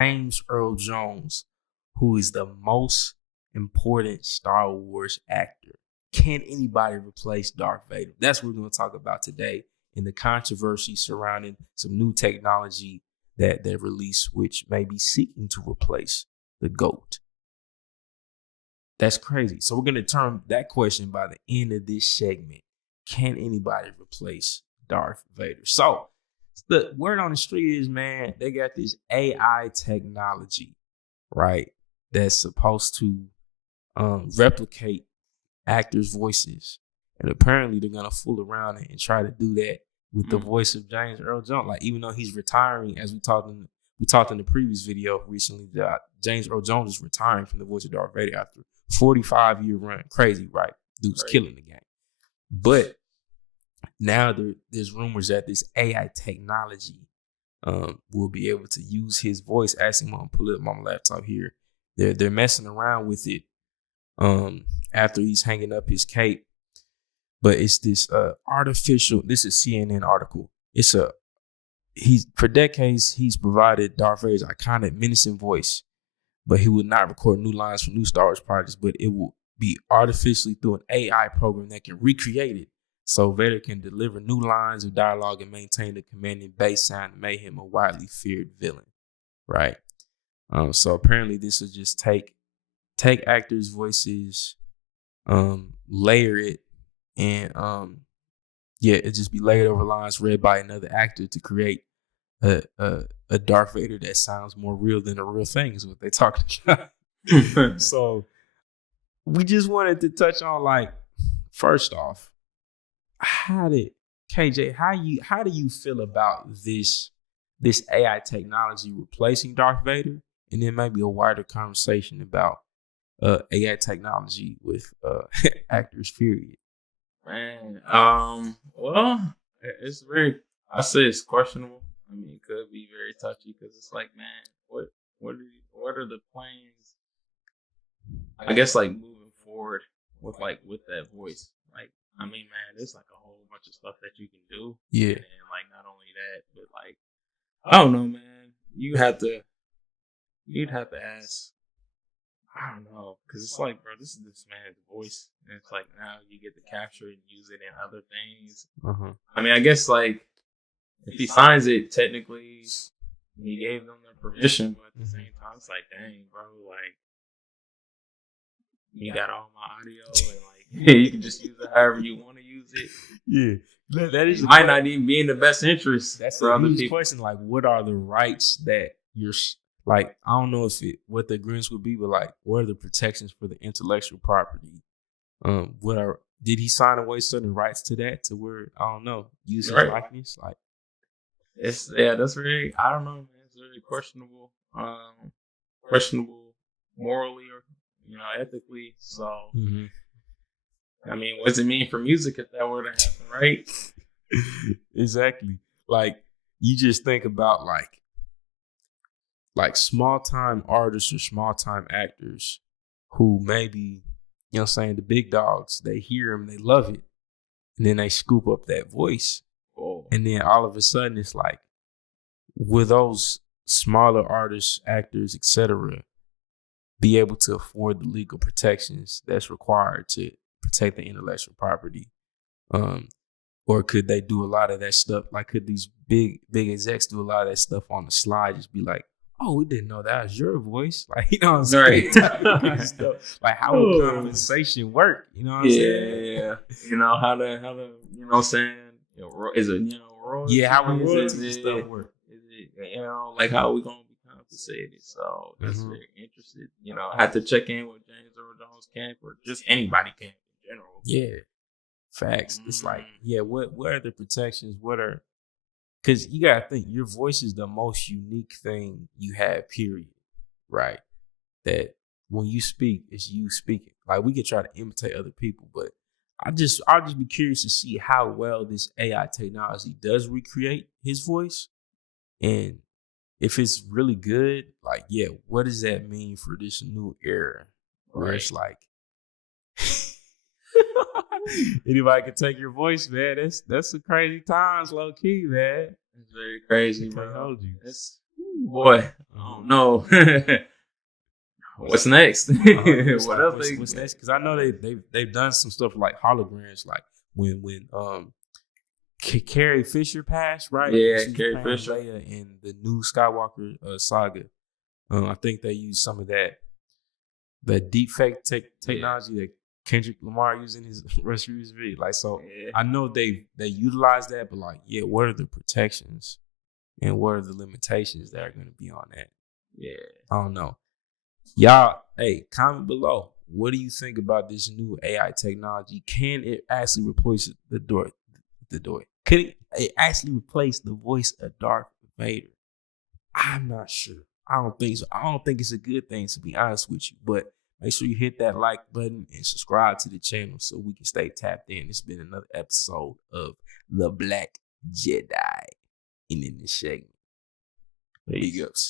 James Earl Jones, who is the most important Star Wars actor. Can anybody replace Darth Vader? That's what we're going to talk about today in the controversy surrounding some new technology that they released, which may be seeking to replace the GOAT. That's crazy. So we're going to turn that question by the end of this segment. Can anybody replace Darth Vader? So the word on the street is, man, they got this AI technology, right? That's supposed to replicate actors' voices. And apparently they're going to fool around and try to do that with the voice of James Earl Jones. Like, even though he's retiring, as we talked in the previous video recently, that James Earl Jones is retiring from the voice of Darth Vader after 45-year run. Crazy, right? Dude's killing the game. But now there's rumors that this AI technology will be able to use his voice. Actually, I'm gonna pull it up on my laptop here. They're messing around with it after he's hanging up his cape. But it's this artificial. This is a CNN article. For decades he's provided Darth Vader's iconic menacing voice, but he would not record new lines from new Star Wars projects. But it will be artificially through an AI program that can recreate it, so Vader can deliver new lines of dialogue and maintain the commanding bass sound and make him a widely feared villain, right? So apparently this will just take actors' voices, layer it, and it just be layered over lines read by another actor to create a Darth Vader that sounds more real than a real thing, is what they talking about. So we just wanted to touch on, like, first off, how do you feel about this AI technology replacing Darth Vader, and then maybe a wider conversation about AI technology with actors, period? Man, well, I say it's questionable. I mean, it could be very touchy because it's like, man, what are the plans? I guess, like, moving forward with that voice. Like, I mean, man, there's like a whole bunch of stuff that you can do. Yeah. And like, not only that, but like, I don't know, man. You'd have to ask. I don't know, because it's like, bro, this is this man's voice, and it's like, now you get to capture it and use it in other things. I mean, I guess, like, if he signs it, technically, he gave them their permission, but at the same time, it's like, dang, bro, like, you got all my audio, and like, you can just use it however you want to use it. Yeah, that is might not even be in the best interest. That's for other people. Question, like, what are the rights that you're like? I don't know what the agreements would be, but like, what are the protections for the intellectual property? Did he sign away certain rights to that, to where, I don't know, use his likeness? Like, that's very, I don't know, man. It's very questionable, morally or ethically. So, I mean, what does it mean for music if that were to happen, right? Exactly. Like, you just think about like small time artists or small time actors who maybe, you know what I'm saying, the big dogs, they hear them, they love it, and then they scoop up that voice. And then all of a sudden it's like, will those smaller artists, actors, etc., be able to afford the legal protections that's required to protect the intellectual property? Or could they do a lot of that stuff? Like, could these big execs do a lot of that stuff on the slide? Just be like, oh, we didn't know that was your voice. Like, you know what I'm saying? Right. Like, how would conversation work? You know what I'm saying? Yeah. You know, how the, you know what I'm saying? Is it, royalties? Yeah, how would royalties stuff work? Is it, like, how are we going to be compensated? So that's very interesting. I have to check in with James Earl Jones camp, or just anybody camp in general. Yeah. Facts. It's like, what are the protections? Because you got to think, your voice is the most unique thing you have, period. Right? That when you speak, it's you speaking. Like, we could try to imitate other people, but I'll just be curious to see how well this AI technology does recreate his voice. And if it's really good, like, what does that mean for this new era? Where it's like, anybody can take your voice, man. That's some crazy times, low key, man. It's very crazy, bro. Hold you. Boy, I don't know. What's next? What else? What's next? Because I know they've done some stuff like holograms, like when Carrie Fisher passed, right? Yeah, She was Carrie playing Fisher. Leia in the new Skywalker saga. I think they used some of that deep fake technology that Kendrick Lamar used in his Rush music video. Like, so I know they utilize that, but like, yeah, what are the protections and what are the limitations that are going to be on that? Yeah. I don't know. Y'all, hey, comment below. What do you think about this new AI technology? Can it actually replace the door? Could it actually replace the voice of Darth Vader? I'm not sure. I don't think so. I don't think it's a good thing, to be honest with you. But make sure you hit that like button and subscribe to the channel so we can stay tapped in. It's been another episode of The Black Jedi in the segment. There you go.